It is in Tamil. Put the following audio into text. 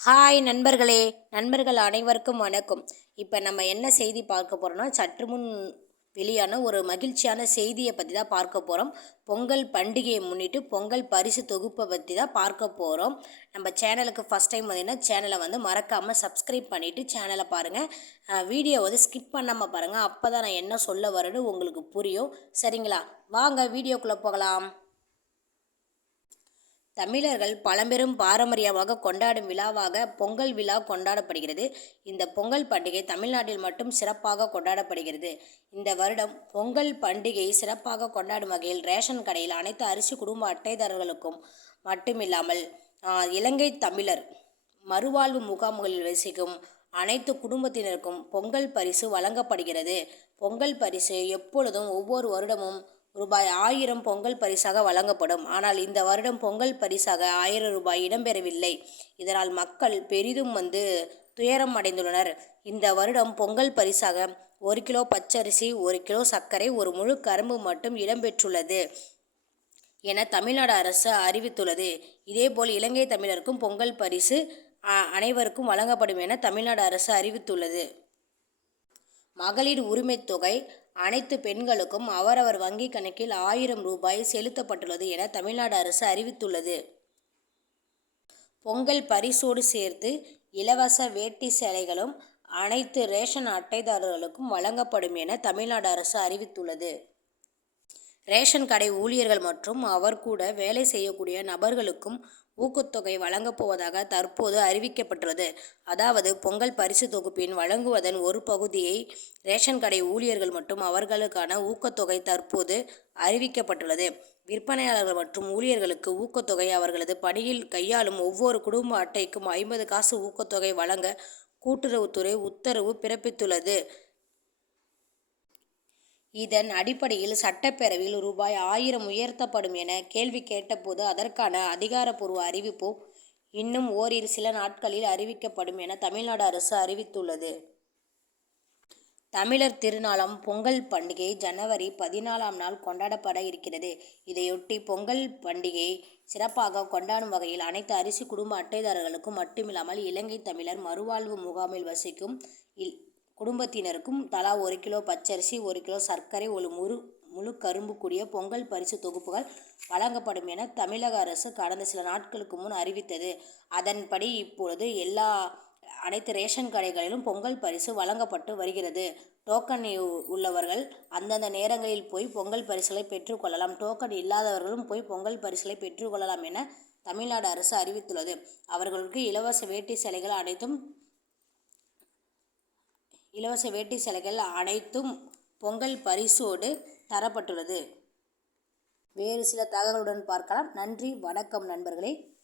ஹாய் நண்பர்களே. நண்பர்கள் அனைவருக்கும் வணக்கம். இப்போ நம்ம என்ன செய்தி பார்க்க போகிறோம்னா சற்று முன் வெளியான ஒரு மகிழ்ச்சியான செய்தியை பற்றி தான் பார்க்க போகிறோம் பொங்கல் பண்டிகையை முன்னிட்டு பொங்கல் பரிசு தொகுப்பை பற்றி தான் பார்க்க போகிறோம் நம்ம சேனலுக்கு ஃபஸ்ட் டைம் வந்தீங்கன்னா சேனலை வந்து மறக்காமல் சப்ஸ்கிரைப் பண்ணிவிட்டு சேனலை பாருங்கள் வீடியோ வந்து ஸ்கிப் பண்ணாமல் பாருங்கள் அப்போ தான் நான் என்ன சொல்ல வரேன்னு உங்களுக்கு புரியும். சரிங்களா? வாங்க வீடியோக்குள்ளே போகலாம். தமிழர்கள் பழம்பெரும் பாரம்பரியமாக கொண்டாடும் விழாவாக பொங்கல் விழா கொண்டாடப்படுகிறது. இந்த பொங்கல் பண்டிகை தமிழ்நாட்டில் மட்டும் சிறப்பாக கொண்டாடப்படுகிறது. இந்த வருடம் பொங்கல் பண்டிகை சிறப்பாக கொண்டாடும் வகையில் ரேஷன் கடையில் அனைத்து அரிசி குடும்ப அட்டைதாரர்களுக்கும் மட்டுமில்லாமல் இலங்கை தமிழர் மறுவாழ்வு முகாம்களில் வசிக்கும் அனைத்து குடும்பத்தினருக்கும் பொங்கல் பரிசு வழங்கப்படுகிறது. பொங்கல் பரிசு எப்பொழுதும் ஒவ்வொரு வருடமும் ரூபாய் ஆயிரம் பொங்கல் பரிசாக வழங்கப்படும். ஆனால் இந்த வருடம் பொங்கல் பரிசாக ஆயிரம் ரூபாய் இடம்பெறவில்லை. இதனால் மக்கள் பெரிதும் வந்து துயரம் அடைந்துள்ளனர் இந்த வருடம் பொங்கல் பரிசாக ஒரு கிலோ பச்சரிசி ஒரு கிலோ சர்க்கரை ஒரு முழு கரும்பு மட்டும் இடம்பெற்றுள்ளது என தமிழ்நாடு அரசு அறிவித்துள்ளது. இதேபோல் இலங்கை தமிழருக்கும் பொங்கல் பரிசு அனைவருக்கும் வழங்கப்படும் என தமிழ்நாடு அரசு அறிவித்துள்ளது. மகளிர் உரிமைத் தொகை அனைத்து பெண்களுக்கும் அவரவர் வங்கிக் கணக்கில் ஆயிரம் ரூபாய் செலுத்தப்பட்டுள்ளது என தமிழ்நாடு அரசு அறிவித்துள்ளது. பொங்கல் பரிசோடு சேர்த்து இலவச வேட்டி சேலைகளும் அனைத்து ரேஷன் அட்டைதாரர்களுக்கும் வழங்கப்படும் என தமிழ்நாடு அரசு அறிவித்துள்ளது. ரேஷன் கடை ஊழியர்கள் மற்றும் அவர் கூட வேலை செய்யக்கூடிய நபர்களுக்கும் ஊக்கத்தொகை வழங்கப் போவதாக தற்போது அறிவிக்கப்பட்டுள்ளது. அதாவது பொங்கல் பரிசு தொகுப்பின் வழங்குவதன் ஒரு பகுதியை ரேஷன் கடை ஊழியர்கள் மற்றும் அவர்களுக்கான ஊக்கத்தொகை தற்போது அறிவிக்கப்பட்டுள்ளது. விற்பனையாளர்கள் மற்றும் ஊழியர்களுக்கு ஊக்கத்தொகை அவர்களது பணியில் கையாளும் ஒவ்வொரு குடும்ப அட்டைக்கும் ஐம்பது காசு ஊக்கத்தொகை வழங்க கூட்டுறவுத்துறை உத்தரவு பிறப்பித்துள்ளது. இதன் அடிப்படையில் சட்டப்பேரவையில் ரூபாய் ஆயிரம் உயர்த்தப்படும் என கேள்வி கேட்டபோது அதற்கான அதிகாரப்பூர்வ அறிவிப்பு இன்னும் ஓரிரு சில நாட்களில் அறிவிக்கப்படும் என தமிழ்நாடு அரசு அறிவித்துள்ளது. தமிழர் திருநாளாம் பொங்கல் பண்டிகை ஜனவரி பதினாலாம் நாள் கொண்டாடப்பட இருக்கிறது. இதையொட்டி பொங்கல் பண்டிகையை சிறப்பாக கொண்டாடும் வகையில் அனைத்து அரிசி குடும்ப அட்டைதாரர்களுக்கும் மட்டுமில்லாமல் இலங்கை தமிழர் மறுவாழ்வு முகாமில் வசிக்கும் இல் குடும்பத்தினருக்கும் தலா ஒரு கிலோ பச்சரிசி ஒரு கிலோ சர்க்கரை ஒரு முழு முழு கரும்பு கூடிய பொங்கல் பரிசு தொகுப்புகள் வழங்கப்படும் என தமிழக அரசு கடந்த சில நாட்களுக்கு முன் அறிவித்தது. அதன்படி இப்பொழுது எல்லா அனைத்து ரேஷன் கடைகளிலும் பொங்கல் பரிசு வழங்கப்பட்டு வருகிறது. டோக்கன் உள்ளவர்கள் அந்தந்த நேரங்களில் போய் பொங்கல் பரிசுகளை பெற்றுக்கொள்ளலாம் டோக்கன் இல்லாதவர்களும் போய் பொங்கல் பரிசுகளை பெற்றுக்கொள்ளலாம் என தமிழ்நாடு அரசு அறிவித்துள்ளது. அவர்களுக்கு இலவச வேட்டி சேலைகள் அனைத்தும் இலவச வேட்டி சேலைகள் அனைத்தும் பொங்கல் பரிசோடு தரப்பட்டுள்ளது. வேறு சில தகவலுடன் பார்க்கலாம். நன்றி. வணக்கம் நண்பர்களே.